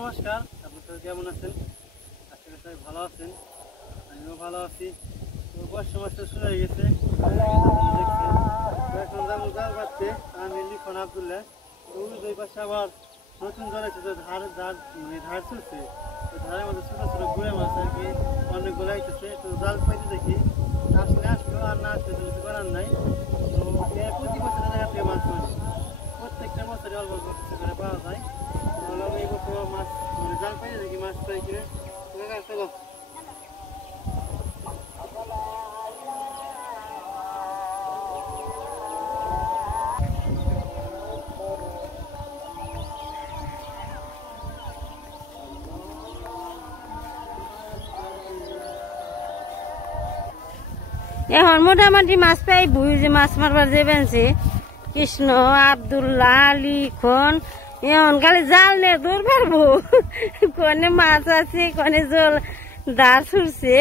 নমস্কার, আপনি সবাই কেমন আছেন? আশা করি সবাই ভালো আছেন, আমিও ভালো আছি। তো বর্ষা মাস শুরু হয়ে গেছে, এখন যেমন জাল পাচ্ছে আমি লিখন আবদুল্লাহ। তো ওই পাশে আবার নতুন জল আছে, তো ধার চলছে, তো ধারের মধ্যে ছোটো ছোটো গুঁড়ে মাছ আর কি অনেকগুলো আইতেছে। তো জাল পাইতে দেখি আসলে আসলো, আর না আসলে তো কিছু করার নাই। তো প্রতি বছর জায়গা থেকে মাছ মারি, প্রত্যেকটা বছরই অল্প অল্প কিছু করে পাওয়া যায়। তাহলে আমি এই বছর মাছ জাল পাইতে দেখি মাছ পাই কিনে। চলো এখন মোটামুটি মাছ পাই বুঝি যে মাছ মারবার যাবেন কৃষ্ণ আব্দুল্লাহ লিখন এখন খালি জাল নিয়ে দৌড় পারবো। কোনে মাছ আছে, কোনে জল দাঁড় ছুটছে,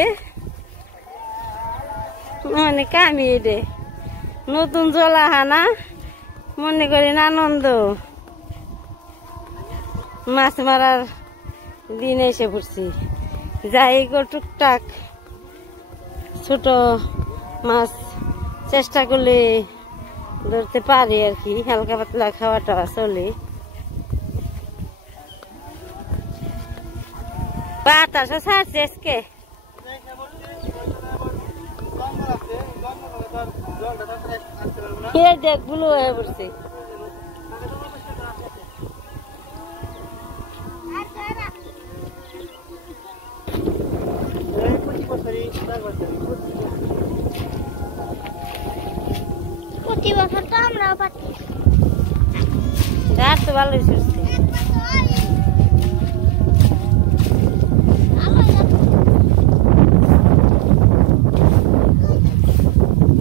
মানে কামি রে নতুন জল আহানা মনে করেন আনন্দ। মাছ মারার দিন এসে পড়ছি, যাই গো টুকটাক ছোট মাছ চেষ্টা করলে ধরতে পারি আর কি, হালকা পাতলা খাওয়া টাওয়া চলে। বাতাসও ছাড়ছে আজকে, দেখ বুলো হয়ে পড়ছে। প্রতি বছর তো আমরাও পাচ্ছি, রাত তো ভালোই ছুটছে।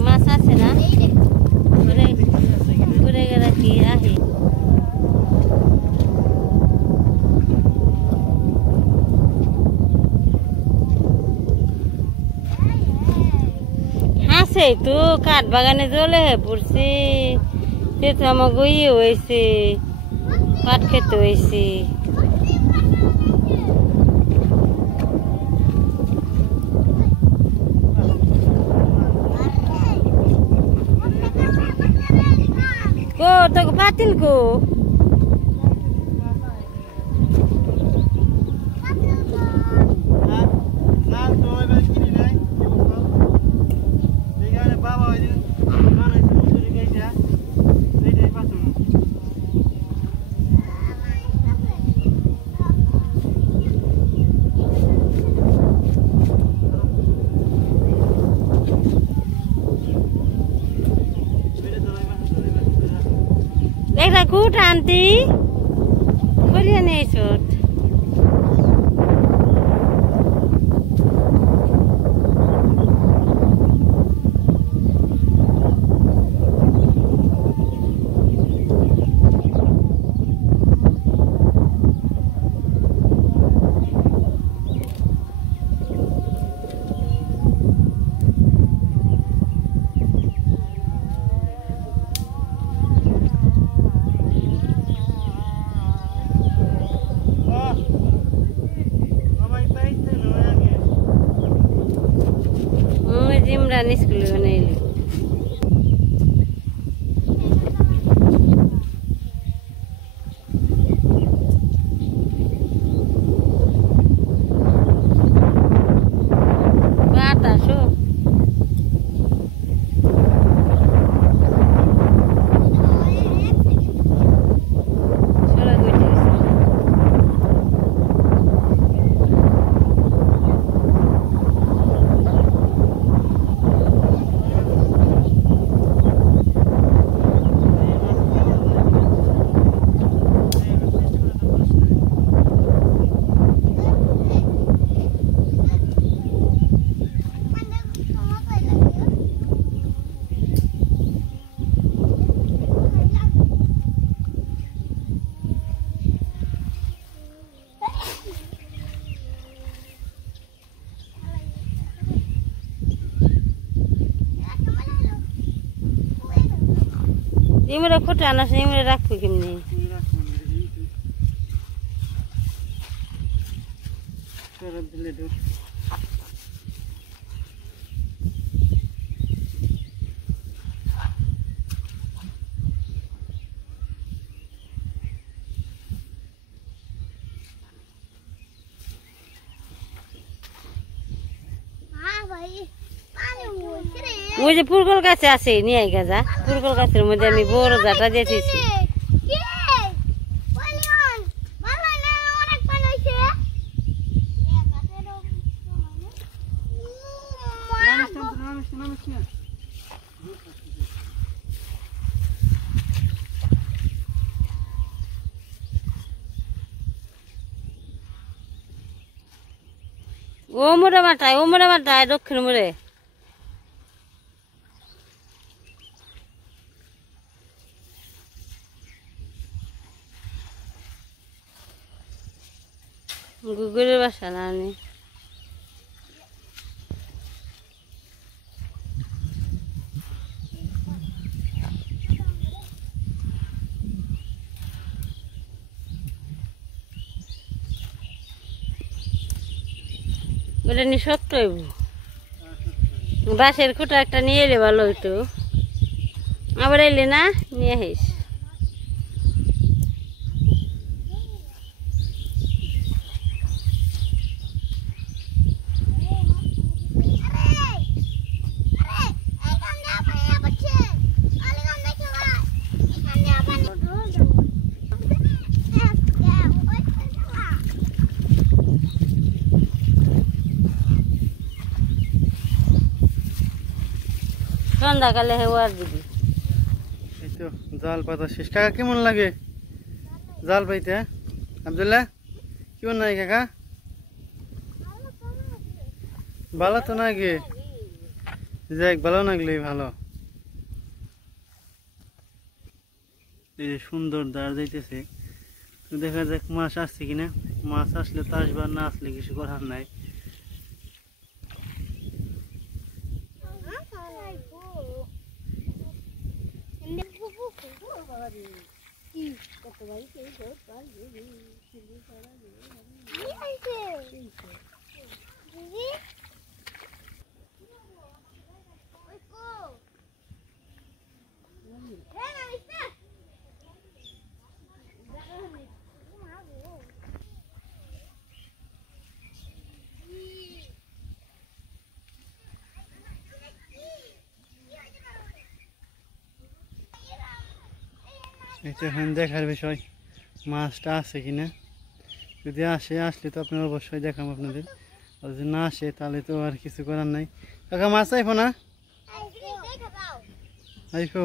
মাছ আছে না ঘুরে গেলে কি আহে। হাসে তো কাঠ বাগানে জ্বলে পড়ছে, তেতো আমার গইয়ে হয়েছে, কাঠ খেতে হয়েছে। কো তোকে পাতিল কো একটা কুট আনতি করিয়া নিয়েছ। ইমরান স্কুলে বানাইলি বাতাসও ইমরা খোটা না ইমরা রাখবো কেমনি। সরব দিলে দূর হ্যাঁ ভাই পানি উঠছে রে ওই যে পুরকল গাছে আছে নিয়ে আই গাজা পুরকল গাছের মধ্যে আমি বড় জাটা দিয়েছি কি বলিয়ন ভালো না অনেক পানি হইছে নামিস না ও মোড়ে মাথায় দক্ষিণ মোড়ে গুগুরের বাসা না আমি ওটা নিয়ে শক্ত হইব বাঁশের খুঁটা একটা নিয়ে এলে ভালো হইতো আবার এলে না নিয়ে আসিস সন্ধ্যাকালে হেওয়ার দিবি এই তো জাল পাতা শেষ কাকা কেমন লাগে জাল পাইতে আব্দুল্লাহ কেমন নাই কাকা ভালো তো নাকি যাক ভালো লাগলেই ভালো এই যে সুন্দর দাঁড় যাইতেছে তো দেখা যাক মাছ আসছে কিনা মাছ আসলে তো আসবে আর না আসলে কিছু করার নাই এটা এখন দেখার বিষয় মাছটা আছে কিনা যদি আসলে তো আপনার অবশ্যই দেখাবো আপনাদের আর যদি না আসে তাহলে তো আর কিছু করার নাই কাকা মাছ আইফো না আইফো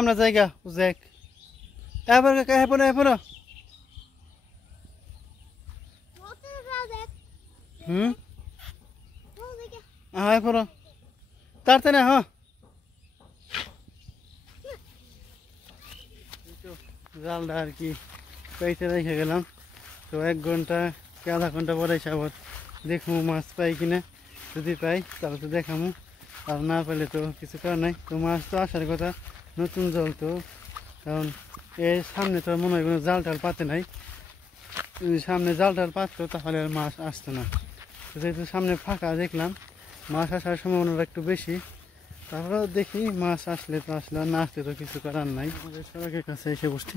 আমরা জায়গা উজেক এবার কাকা এরপরে হ্যাঁ এরপরে তাড়াতাড়ি না হ্যাঁ জালটা আর কি পাইতে রেখে গেলাম তো 1 ঘন্টা কি আধা ঘন্টা পরে আবার দেখবো মাছ পাই কিনা যদি পাই তাহলে তো দেখামু আর না পেলে তো কিছু করার নাই তো মাছ তো আসার কথা নতুন জল তো কারণ এর সামনে তো মনে হয় কোনো জাল টাল পাতে নাই যদি সামনে জাল টাল পাততো তাহলে আর মাছ আসতো না তো যেহেতু সামনে ফাঁকা দেখলাম মাছ আসার সম্ভাবনাটা একটু বেশি তারপরেও দেখি মাছ আসলে তো আসলে আর না আসলে তো কিছু করার নাই সড়কের কাছে এসে বসছি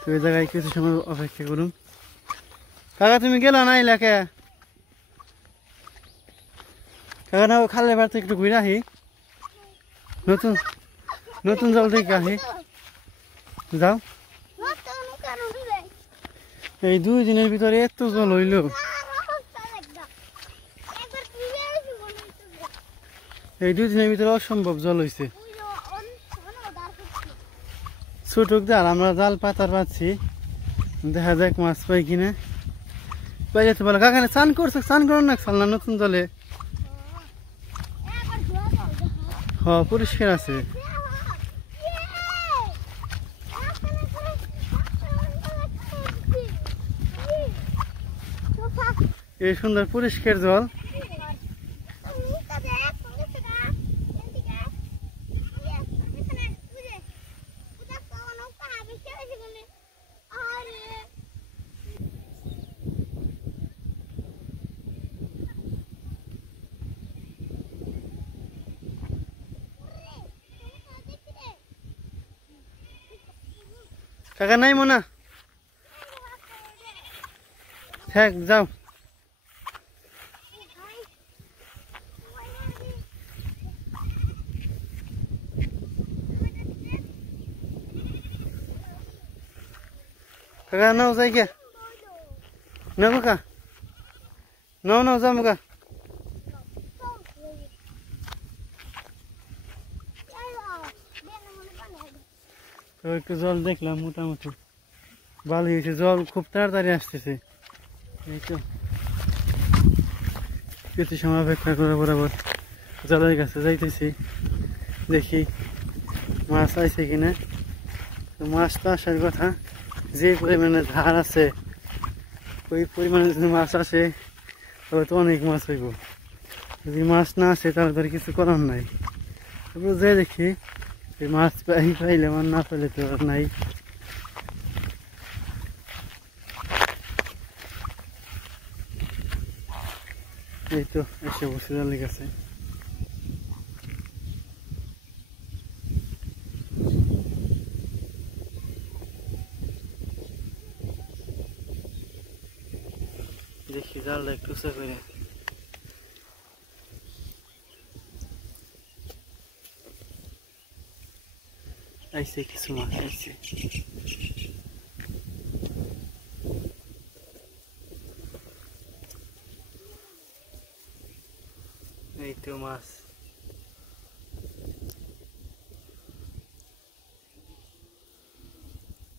তো এই জায়গায় কিছু সময় অপেক্ষা করুন কাকা তুমি গেলা না এলাকা কাকা না খালের বাড়িতে একটু ঘুরে আহি নতুন জল থেকে আহি যাও এই 2 দিনের ভিতরে এত জল হইল এই 2 দিনের ভিতরে অসম্ভব জল হয়েছে ছোট জাল আমরা জাল পাতার পাচ্ছি দেখা যাক মাছ পাই কিনা পাই যেতে বলো কাকানে স্নান করছো স্নান করো না নতুন জলে হ্যাঁ পরিষ্কার আছে। এই সুন্দর পরিষ্কার জল। কাকা নাই মোনা থাক যাও। কাকা নাও যাই গে নাও কাকা নাও নাও যাও কাকা। তো একটু জল দেখলাম মোটামুটি ভালো হয়েছে, জল খুব তাড়াতাড়ি আসতেছে। এই তো কিছু সময় অপেক্ষা করে বরাবর জলের কাছে যাইতেছি, দেখি মাছ আইছে কিনা। তো মাছ তো আসার কথা, যে পরিমাণে ধার আছে ওই পরিমাণে যদি মাছ আসে তবে তো অনেক মাছ হইব। যদি মাছ না আসে তাহলে তো আর কিছু করার নাই। তারপর যে দেখি মাছ পাইলে আমার, না পাইলে তো আর নাই। এই তো এসে বসে জলের কাছে। দেখি জালটা একটু উঁচা করে। আইছে কিছু মাছ আইছে। এই তো মাছ।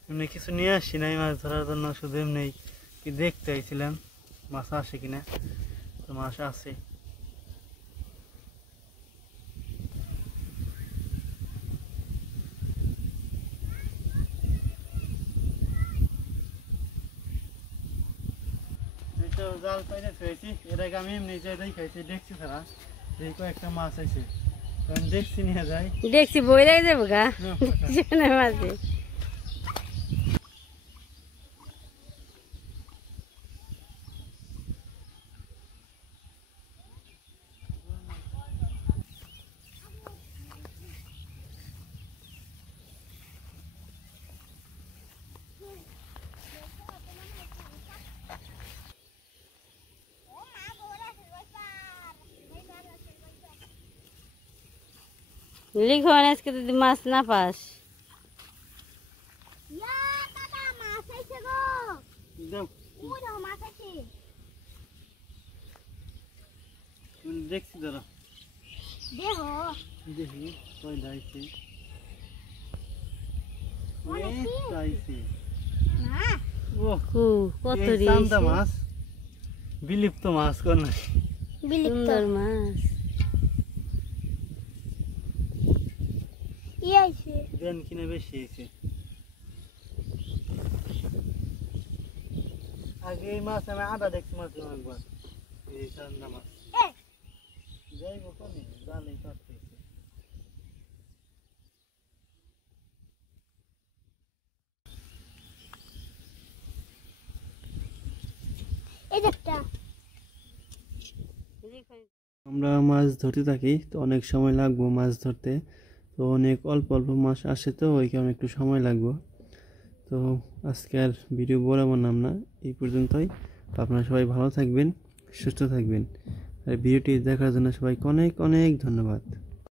এমনি কিছু নিয়ে আসি নাই মাছ ধরার জন্য, শুধু এমনি কি দেখতে আইছিলাম মাছ আসে কিনা। তো মাছ আছে। জাল পাইলে থুয়েছি, এর আগে আমি এমনি যাই খাইছি দেখছি ছাড়া। এই কয়েকটা মাছ আছে, আমি দেখছি নিয়ে যাই। দেখছি বই রেখে যাবো গা মাঝে। লিখো আজকে যদি মাছ না পাস। দেখছি দাদা, দেখি কই যাইছে। কত চান্দা মাছ, বিলুপ্ত মাছ কোন সুন্দর মাছ। দেন কিনে বেশি হয়েছে। আগে এই মাছ আমি আদা দেখছি মাছ একবার, এই চান্দা মাছ যাইব কোনে জালেই কাটতেছে। আমরা মাছ ধরতে থাকি, তো অনেক সময় লাগবো মাছ ধরতে। তো অনেক অল্প অল্প মাছ আসে, তো ওই কারণে একটু সময় লাগবে। তো আজকে আর ভিডিও বড় বানাম না, এই পর্যন্তই। আপনারা সবাই ভালো থাকবেন, সুস্থ থাকবেন। আর ভিডিওটি দেখার জন্য সবাইকে অনেক অনেক ধন্যবাদ।